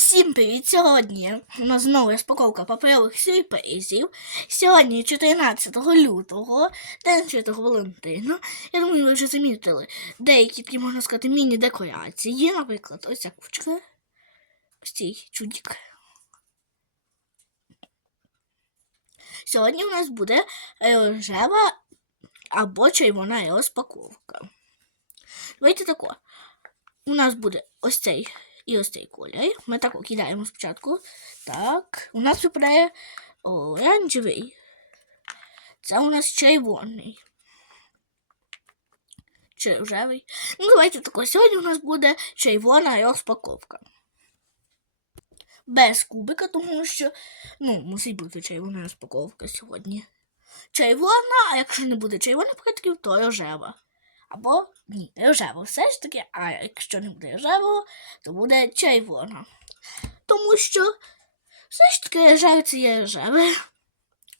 Усім привіт! Сьогодні у нас знову розпаковка паперових сюрпризів. Сьогодні 14 лютого, день Святого Валентина. Я думаю, ви вже замітили деякі такі, можна сказати, міні-декорації. Наприклад, ось ця кучка. Ось цей чудик. Сьогодні у нас буде рожева або червона розпаковка. Давайте тако. У нас буде ось цей і ось цей колір. Ми так кидаємо спочатку. Так, у нас випадає оранжевий. Це у нас червоний. Чи рожевий. Ну, давайте тако. Сьогодні у нас буде червона розпаковка. Без кубика, тому що, ну, мусить бути червона розпаковка сьогодні. Червона, а якщо не буде червоних пакетиків, то рожева. Або ні, рожево все ж таки, а якщо не буде рожевого, то буде червона. Тому що все ж таки рожеве це є рожеве.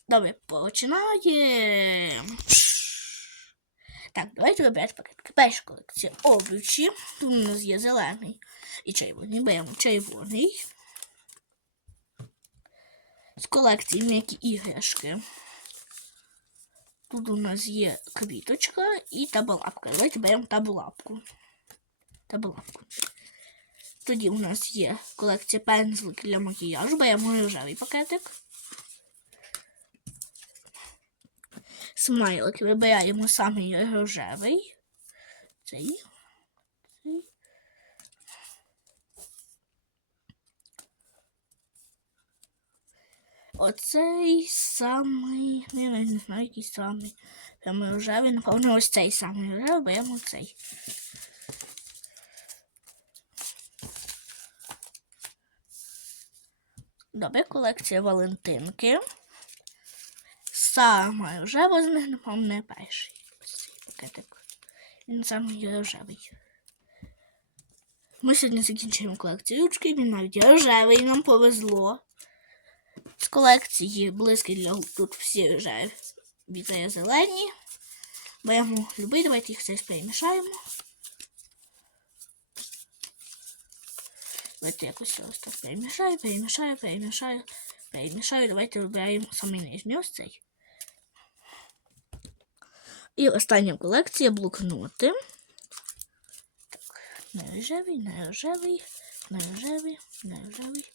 Добре, починаємо. Так, давайте вибирати пакетки. Перша колекція обручі. Тут у нас є зелений і червоний. Беремо червоний. З колекції м'які іграшки. Тут у нас є квіточка і табулапка. Давайте беремо табулапку. Табулапку. Тоді у нас є колекція пензлик для макіяжу. Беремо рожевий пакетик. Смайлик вибираємо самий рожевий. Цей. Оцей самий. Я навіть не знаю, який самий. Прямо рожевий, напевно, ось цей самий рожевий, беремо цей. Добре, колекція Валентинки. Саме рожева з них, напевно, перший. Цей пакетик. Він самий рожевий. Ми сьогодні закінчуємо колекцію ручки, він навіть рожевий, нам повезло. З колекції для тут всі рожеві вітає зелені. Беремо любий, давайте їх все перемішаємо. Давайте якось ось так перемішаю, перемішаю, перемішаю, перемішаю. Давайте вибираємо самий нижній ось цей. І остання колекція блокноти. Так, не рожевий, не рожевий,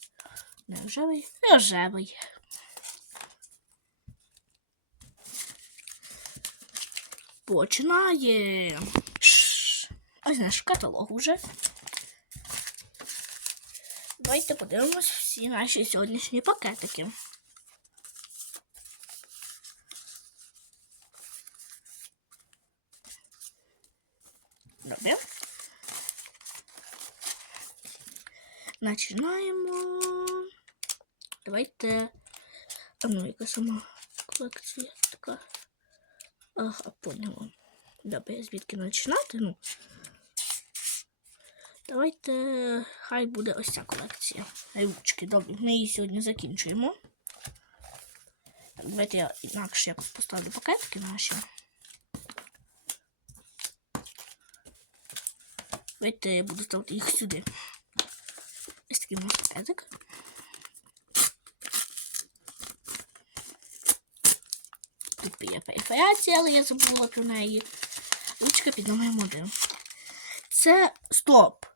не рожевий, рожевий. Починаємо. Ось наш каталог уже. Давайте подивимось всі наші сьогоднішні пакетики. Добре. Починаємо. Давайте. А ну, яка сама колекція така. Ага, поняла. Добре, звідки починати? Ну. Давайте хай буде ось ця колекція. Ручки, добре, ми її сьогодні закінчуємо. Давайте я інакше якось поставлю пакетики наші. Давайте я буду ставити їх сюди. Ось такий пакетик. Тут є периферація, але я забула про неї. Ручка під номером один. Це стоп.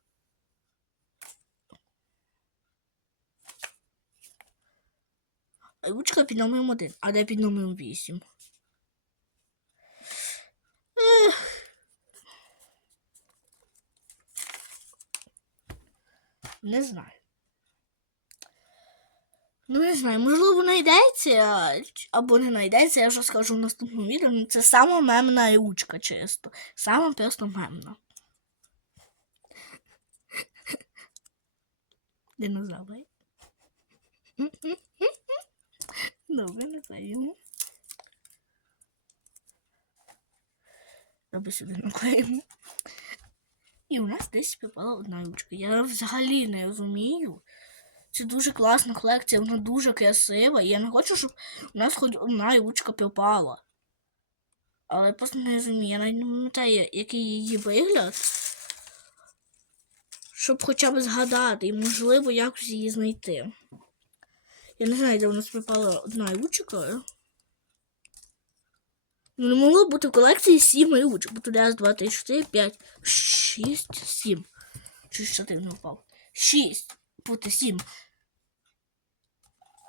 Ручка під номером один, а де під номером вісім? Не знаю. Ну, не знаю, можливо, знайдеться, або не знайдеться, я вже скажу в наступному відео. Ну, Це сама мемна ручка, чисто. Сама просто мемна. Динозаври. Добре, наклеїмо. Добре, сюди наклеїмо. І у нас десь попала одна ручка. Я взагалі не розумію. Це дуже класна колекція, вона дуже красива. І я не хочу, щоб у нас хоч одна ручка пропала. Але я просто не розумію. Я навіть не пам'ятаю, який її вигляд. щоб хоча б згадати і, можливо, якось її знайти. Я не знаю, де у нас припала одна ючка. Ну, не могло бути в колекції сім ючок. Бо тут раз, два, три, чотири, п'ять, шість, сім. Чи що ти не впав? Шість. Бути сім.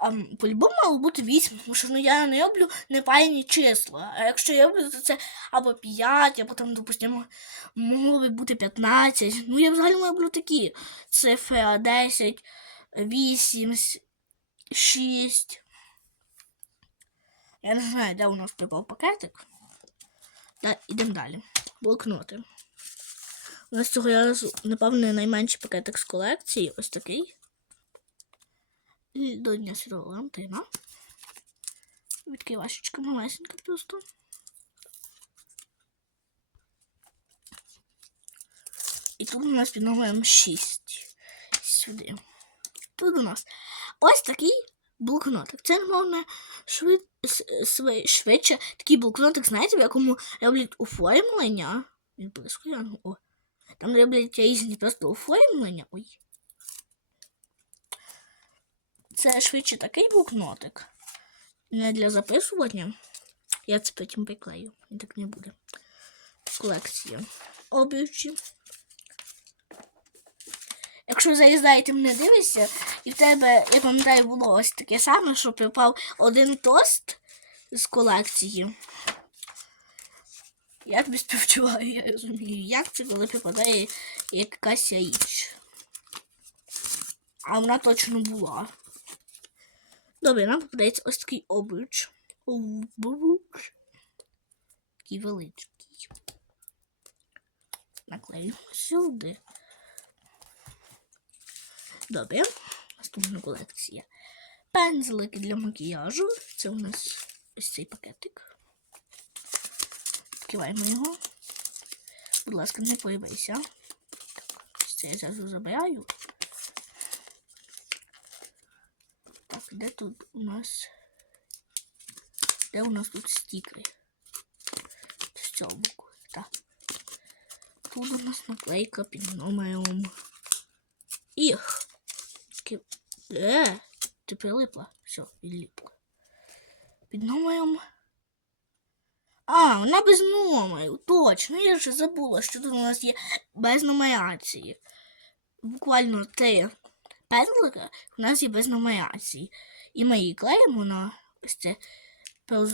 А по-любому мало бути вісім, тому що ну, я не люблю непаяні числа. А якщо я люблю, то це або 5, або там, допустимо, могло би бути 15. Ну, я взагалі люблю такі цифри 10, 8, 6. Я не знаю, де у нас припав пакетик. Да, ідемо далі. Блокноти. У нас цього разу, напевно, найменший пакетик з колекції. Ось такий. І До Дня Святого Валентина. Відкривашечка малесенька просто. І тут у нас під номером 6. Сюди. Тут у нас ось такий блокнотик. Це, напевно, швид... швидше такий блокнотик, знаєте, в якому роблять оформлення. Він блискує. О. Там роблять різні просто оформлення. Ой. Це швидше такий блокнотик. Не для записування. Я це потім приклею. І так не буде. Колекція. Обручі. Якщо зарізаєте мене дивишся, і в тебе, я пам'ятаю, було ось таке саме, що припав один тост з колекції. Я тобі співчуваю, я розумію, як це, коли припадає якась річ. А вона точно була. Добре, нам попадається ось такий обруч. Обруч. Такий величкий. Наклею сюди. Добре. Наступна колекція. Пензлики для макіяжу. Це у нас ось цей пакетик. Відкриваємо його. Будь ласка, не появися. Це я зразу забираю. Так, де тут у нас. Де у нас тут стікери? З цього боку. Так. Тут у нас наклейка під номером. Ки- Е, ти прилипла. Все, відліпла. Під номером. А, вона без номеру. Точно, я вже забула, що тут у нас є без нумерації. Буквально три пензлика у нас є без нумерації. І ми її клеїмо на ось це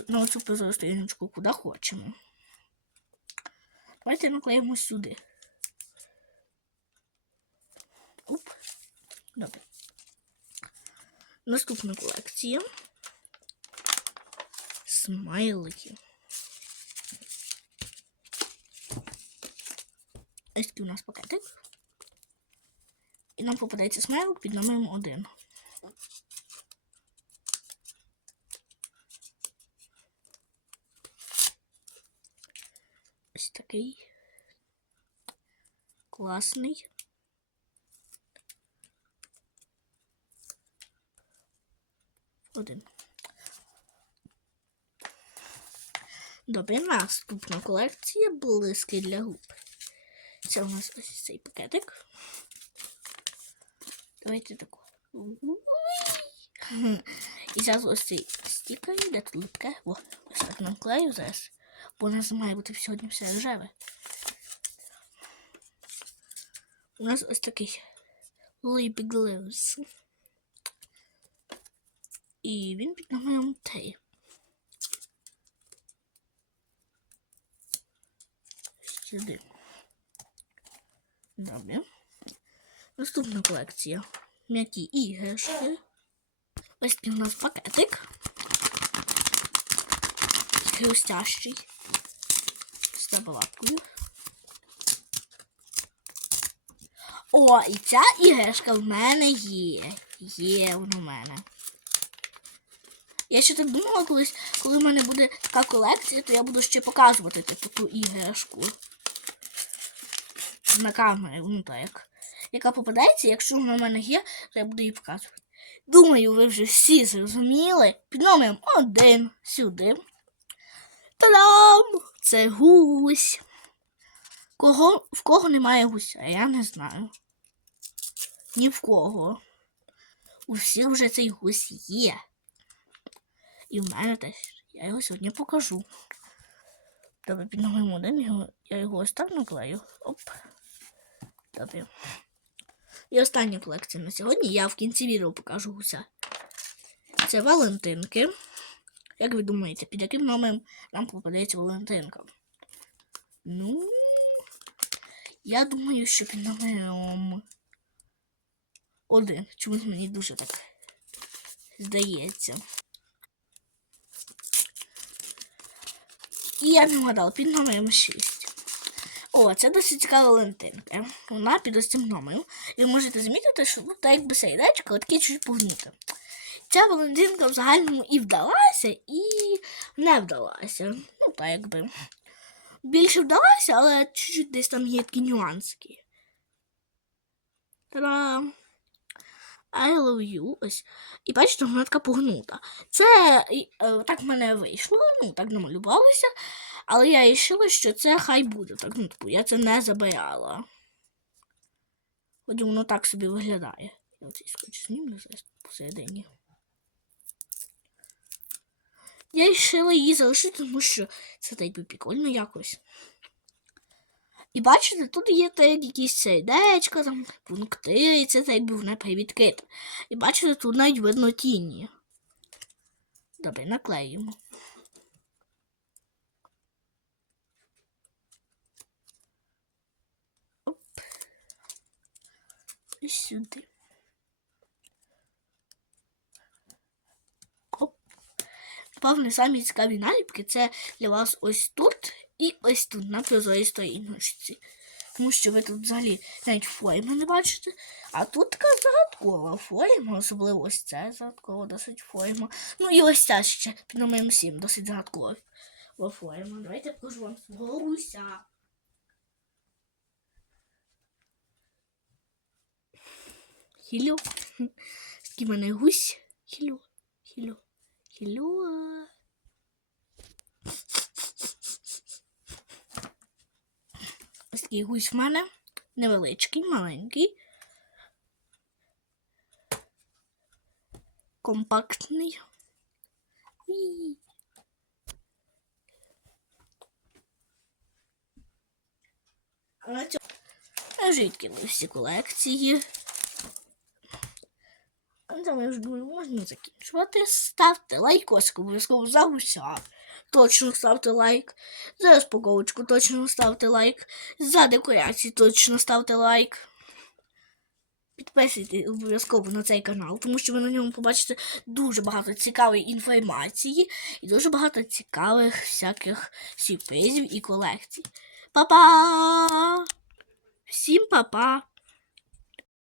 на оцю прозору куди хочемо. Давайте наклеїмо сюди. Оп. Добре. Наступна колекція. Смайлики. Ось такий у нас пакетик. І нам попадається смайлик під номером 1. Ось такий класний. Один. Добре, наступна колекція блиски для губ. Це у нас ось цей пакетик. Давайте таку. І зараз ось цей стікер, де тут липке. О, ось так наклею зараз. Бо у нас має бути сьогодні все рожеве. У нас ось такий Lip Gloss. І він під номером 3. Сюди. Добре. Наступна колекція. М'які іграшки. Ось такий у нас пакетик. Хрустящий. З табалаткою. О, і ця іграшка в мене є. Є вона в мене. Я ще так думала колись, коли в мене буде така колекція, то я буду ще показувати типу, ту іграшку. На камері, ну так. Яка попадається, якщо вона в мене є, то я буду її показувати. Думаю, ви вже всі зрозуміли. Під номером один сюди. Та-дам! Це гусь. Кого, в кого немає гуся, я не знаю. Ні в кого. У всіх вже цей гусь є. І в мене теж. Я його сьогодні покажу. Добре, під новим один я його ось так наклею. Оп. Добре. І остання колекція на сьогодні. Я в кінці відео покажу гуся. Це Валентинки. Як ви думаєте, під яким номером нам попадається Валентинка? Ну, я думаю, що під номером один. Чомусь мені дуже так здається. І я не вгадала під номером 6. О, це досить цікава Валентинка. Вона під ось цим номером. І ви можете замітити, що тут так якби сердечко, але таке чуть погнуте. Ця Валентинка в загальному і вдалася, і не вдалася. Ну, так якби. Більше вдалася, але чуть-чуть десь там є такі нюански. Та-дам! I love you. Ось. І бачите, вона така погнута. Це і, е, так в мене вийшло, ну так намалювалося. Але я вирішила, що це хай буде. Так, ну, типу, я це не забирала. Хоч воно так собі виглядає. Я оцей скотч знімлю посередині. Я вирішила її залишити, тому що це так би прикольно якось. І бачите, тут є так якісь сердечка, там пункти, і це так би вона привідкрита. І бачите, тут навіть видно тіні. Добре, наклеїмо. І сюди. Оп. Напевне, самі цікаві наліпки це для вас ось тут і ось тут на прозорій сторіночці. Тому що ви тут взагалі навіть форми не бачите. А тут така загадкова форма, особливо ось це загадкова досить форма. Ну і ось ця ще під номером 7 досить загадкова форма. Давайте покажу вам свого гуся. Хілю. Такий мене гусь. Хілю. Хілю. Хілю. Ось такий гусь в мене. Невеличкий, маленький. Компактний. А на всі колекції. А цьому я вже думаю, можна закінчувати. Ставте лайкосик обов'язково за гуся. Точно ставте лайк. За розпаковочку точно ставте лайк. За декорації точно ставте лайк. Підписуйтесь обов'язково на цей канал, тому що ви на ньому побачите дуже багато цікавої інформації і дуже багато цікавих всяких сюрпризів і колекцій. Па-па! Всім па-па!